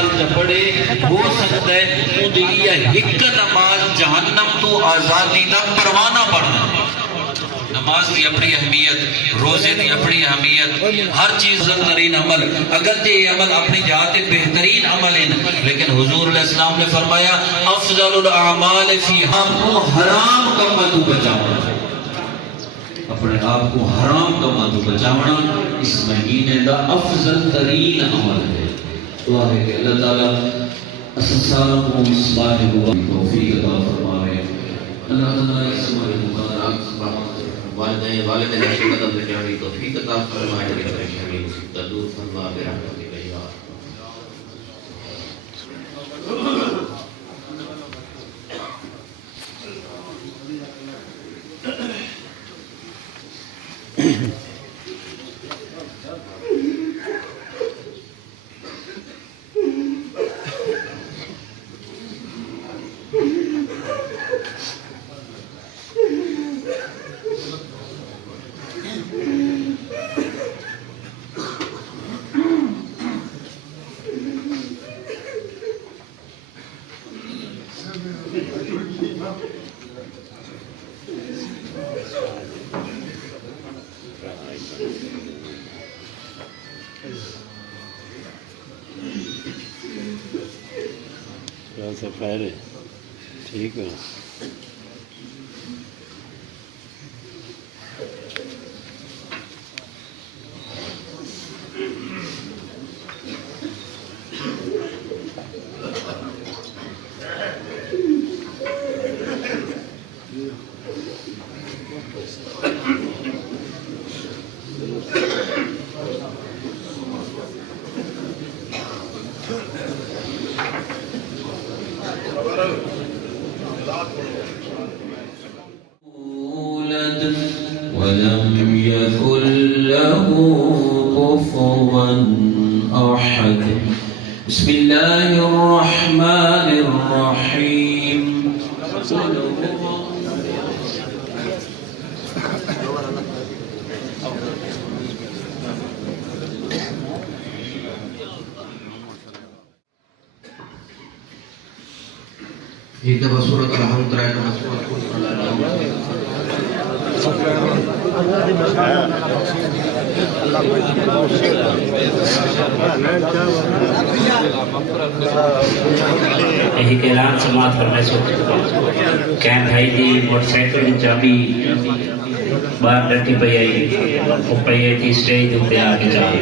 नाल पढ़े हो सकता है उदी एक नमाज जहन्नम तो आज़ादी का परवाना बनना। नमाज की अपनी अहमियत, रोजे की अपनी अहमियत, हर चीज तरीन अमल, अगर ये अमल अपनी जात बेहतरीन अमल है, लेकिन हुजूर अलैहिस्सलाम ने फरमाया अफजलुल अमाल फी हमको हराम कमा तू बचाओ, अपने आप को हराम कमा तू बचावना इस महीने का अफजल तरीन अमल है। दुआ है कि अल्लाह ताला अससारों को इस बात को तौफीक अता फरमावे। अल्लाह ताला इस हमारे मुबारक वालिदैन वालिदैन की मदद करने की तौफीक अता फरमाए, परेशानी मुसीबत दूर फरमा बिरहमतिक या सफारी ठीक है। वलम यकुल लहू कुफुवन अहद। बिस्मिल्लाहिर रहमानिर रहीम। एक दफा सूरत अल-हम्द ऐलान समाप्त करने से कैन भाई की मोटरसाइकिल की चाबी बाहर रखी पई आई वो पई थी स्टेज उत्ते आके चाबी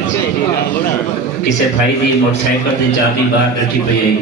किसी भाई की मोटरसाइकिल की चाबी बाहर रखी पई आई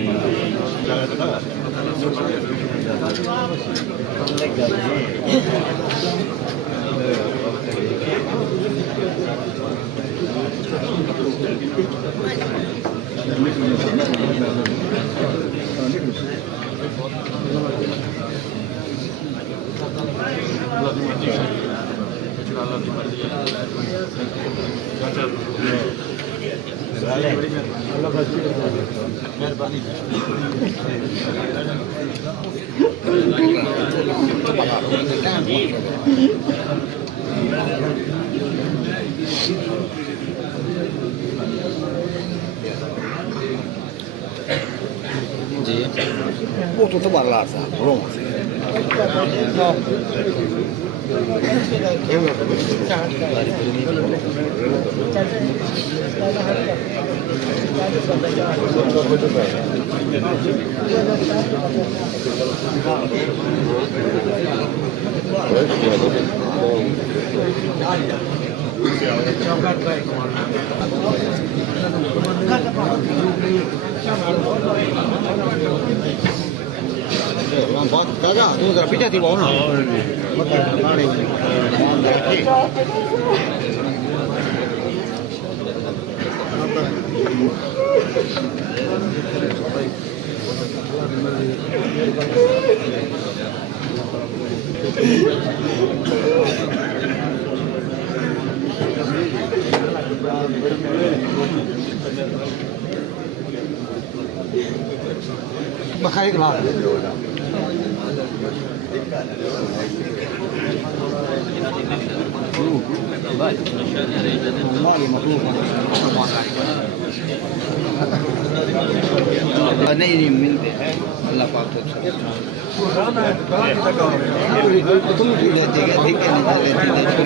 Molto barlata, Roma. Caga, tu te la picchia tipo uno. Bakar ke lah. Baik. नहीं मिलते हैं अल्लाह पाक तो तुम लेते गए ठीक है नहीं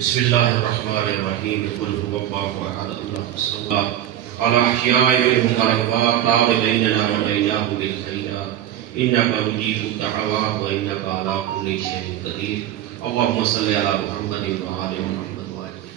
बिस्मिल्लाहिर्रहमानिर्रहीम कुल हुवल्लाहु अहद अल्लाहु सम्मद अला अहयाइ मिनहुम गरबा ताब बैनना व बैनहु बिल खैरात इन्नका मुजीबुद दअवात व इन्नका अला कुल्लि शैइन कदीर अल्लाहुम्मा सल्लि अला मुहम्मदिन व आलि मुहम्मद व आलिहि।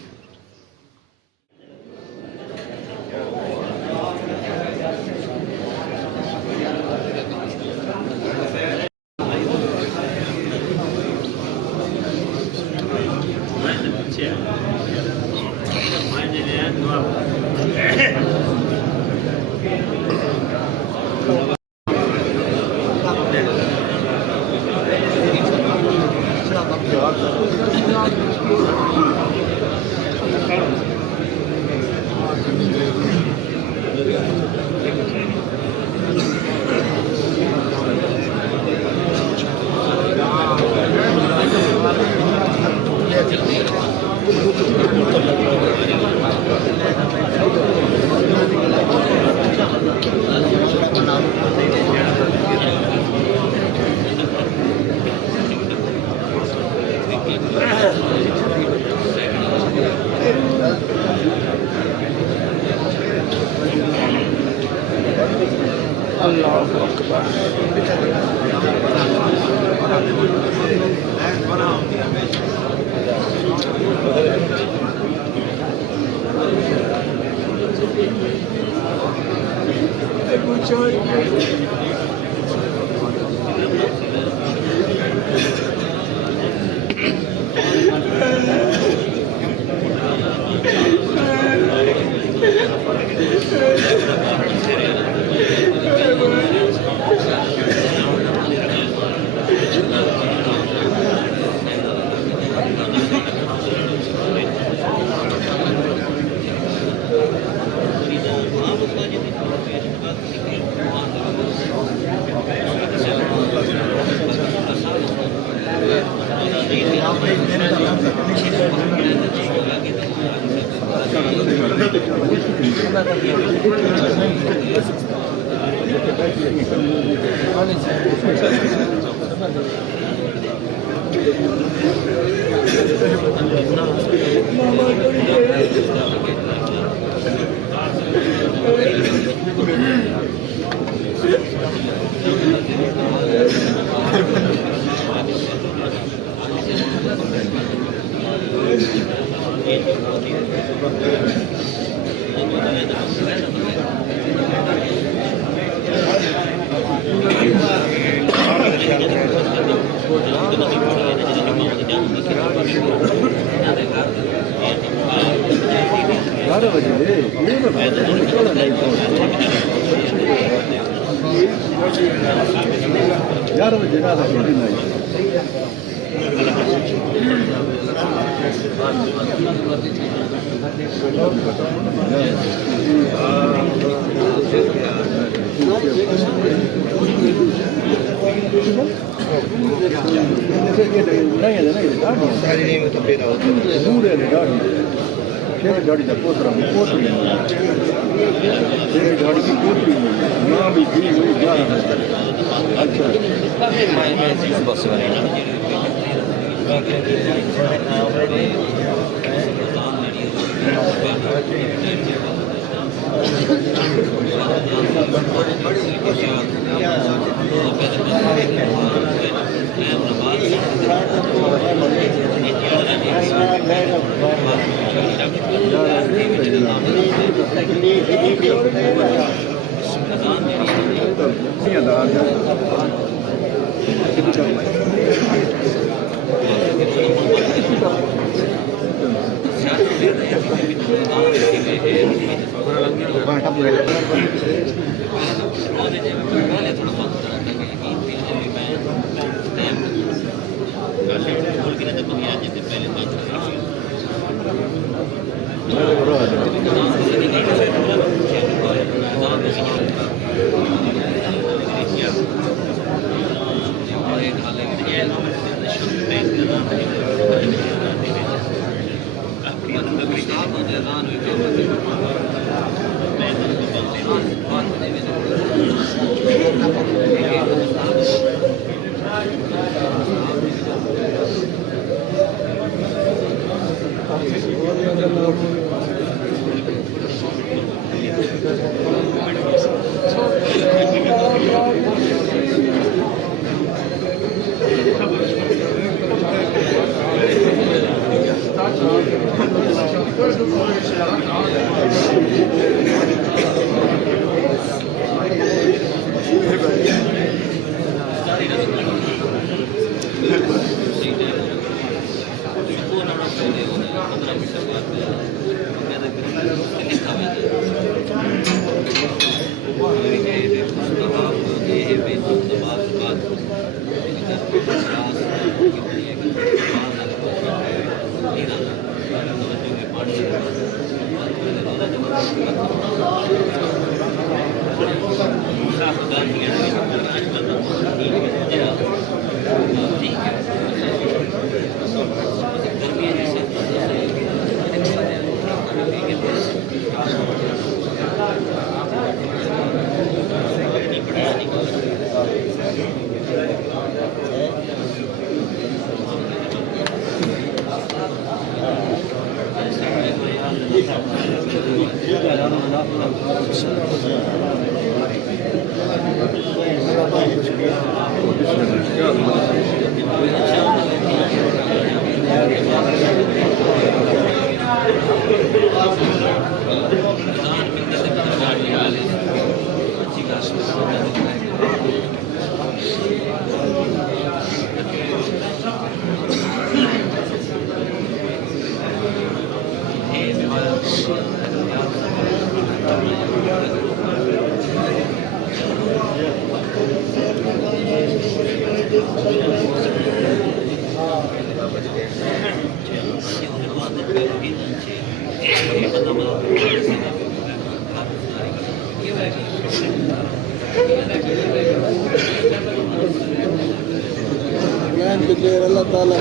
अल्लाह ताला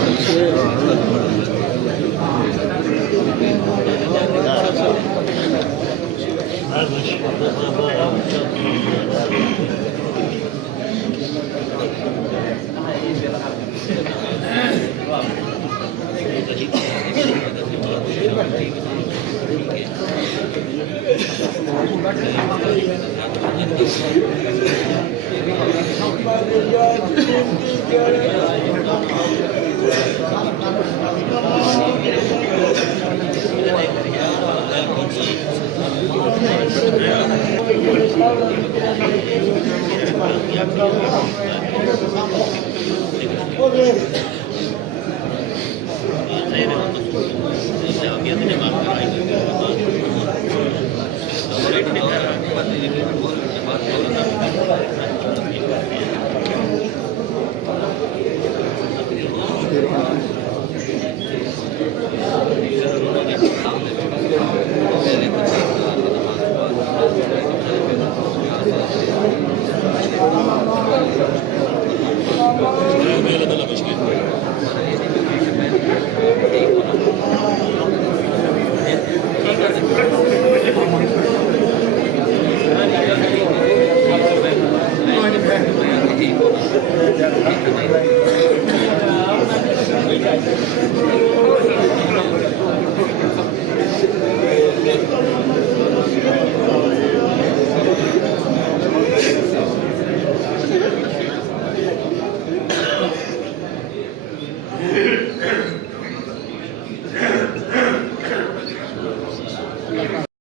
Gracias.